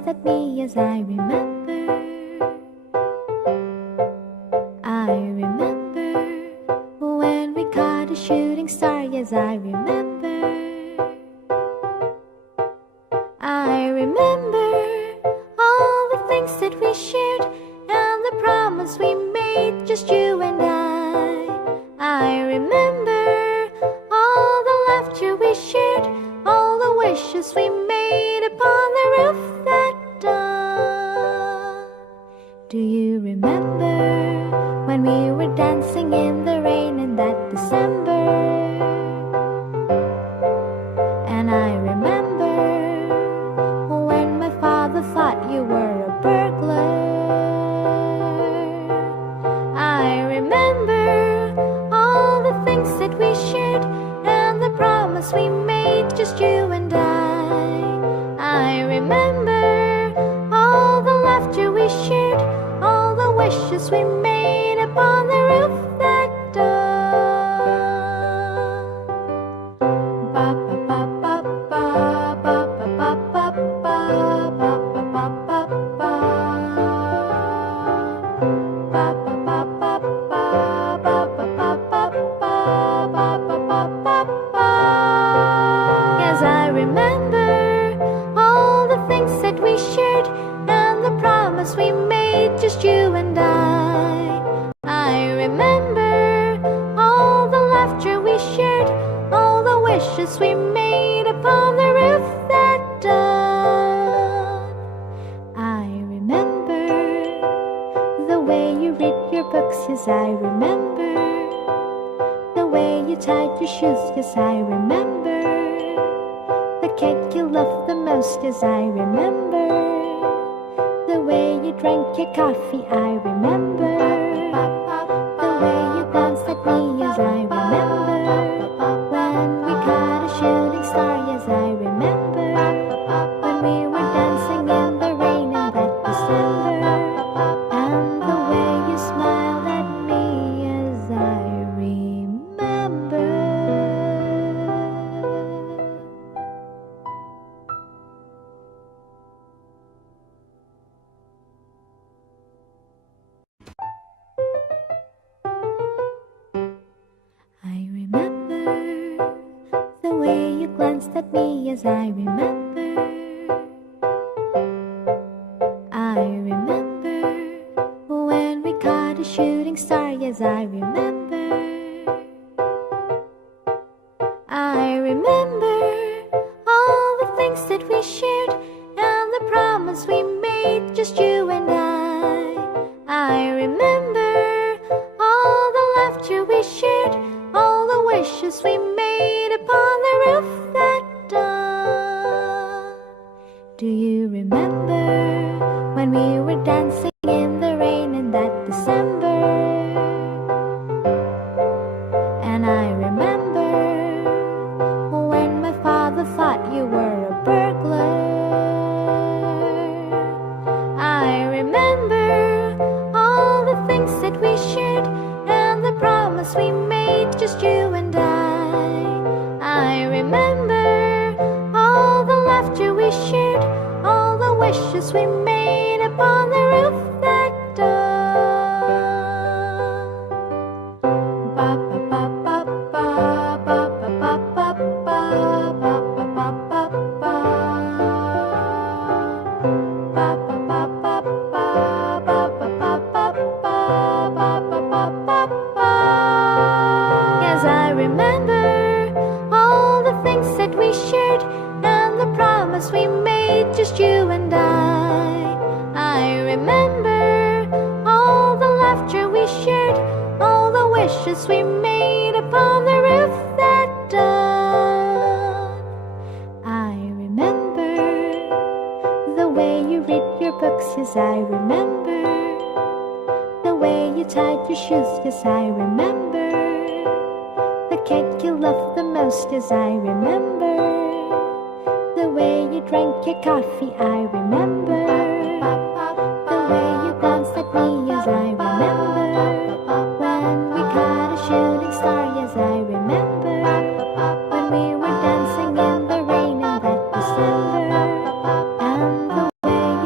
glanced at me, yes, I remember. I remember when we caught a shooting star, yes, I remember. I remember all the things that we shared and the promise we made, just you and I remember all the laughter we shared, all the wishes we made upon the roof that dawn. Do you remember when we were dancing in the rain in that December? And I remember when my father thought you were a burglar. I remember all the things that we shared and the promise we made, just you and I remember all the laughter we shared, all the wishes we made upon the roof that dawn. Ba ba ba ba ba ba ba ba ba ba ba ba ba ba ba. Ba ba ba ba ba ba ba ba ba ba ba ba ba. Yes, I remember all the things that we shared and the promise we made, just you and I remember all the laughter we shared, all the wishes we made upon the roof that dawn. I remember the way you read your books, yes, I remember. The way you tied your shoes, yes, I remember. The cake you loved the most, yes, I remember. The way you drank your coffee, I remember. The way you glanced at me, yes, I remember. When we caught a shooting star, yes, I remember. When we were dancing in the rain in that December. And the way you smiled at me, yes, I remember. I remember the way you glanced at me, yes, I remember. I remember when we caught a shooting star, yes, I remember. I remember all the things that we shared and the promise we made, just you and I remember all the laughter we shared, all the wishes we made upon the roof that dawn. Do you remember when we were dancing in the rain in that December? And I remember when my father thought you were a burglar. I remember all the things that we shared and the promise we made, just you and I remember all the laughter we shared, all the wishes we made upon the roof that dawn. Ba ba ba ba ba ba ba ba ba ba ba ba ba ba ba. Ba ba ba ba ba ba ba ba ba ba ba ba ba. Yes, I remember all the things that we shared and the promise we made, just you and I remember all the laughter we shared, all the wishes we made upon the roof that dawn. I remember the way you read your books, yes, I remember. The way you tied your shoes, yes, I remember. The cake you loved the most, yes, I remember. The way you drank your coffee, I remember. The way you glanced at me, yes, I remember. When we caught a shooting star, yes, I remember. When we were dancing in the rain in that December. And the way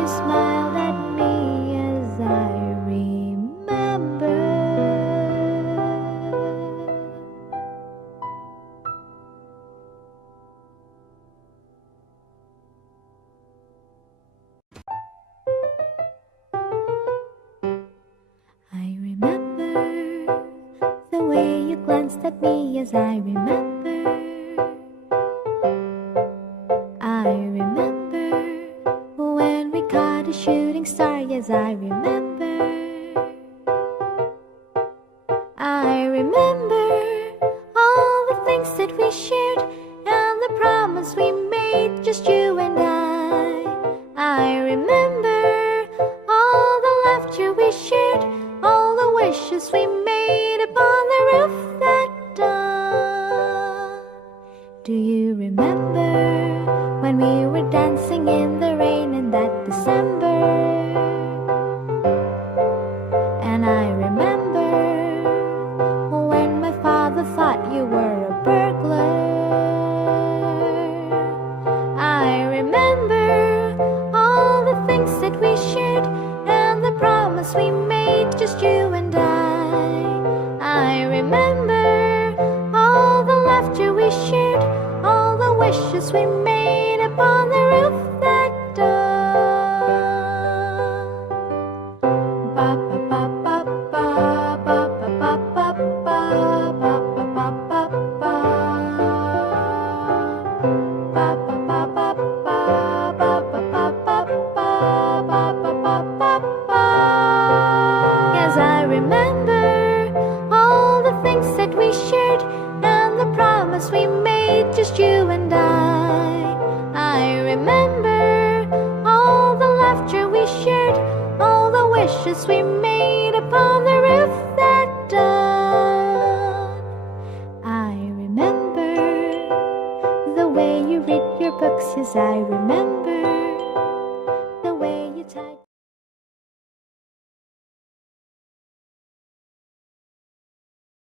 glanced at me, yes, I remember. I remember when we caught a shooting star, yes, I remember. I remember all the things that we shared and the promise we made, just you and I remember all the laughter we shared, all the wishes we made upon the roof that dawn. Do you remember when we were dancing in the rain in that December? And I remember when my father thought you were a burglar. I remember all the things that we shared and the promise we made, just you and I remember all the laughter we shared, all the wishes we made upon the roof that dawn. Ba ba ba ba ba ba ba ba ba ba ba ba ba ba. Ba ba ba ba ba ba ba ba ba ba ba ba. Yes, I remember all the things that we shared and the promise we made, just you and I remember all the laughter we shared, all the wishes we made upon the roof that dawn. I remember the way you read your books, yes, I remember.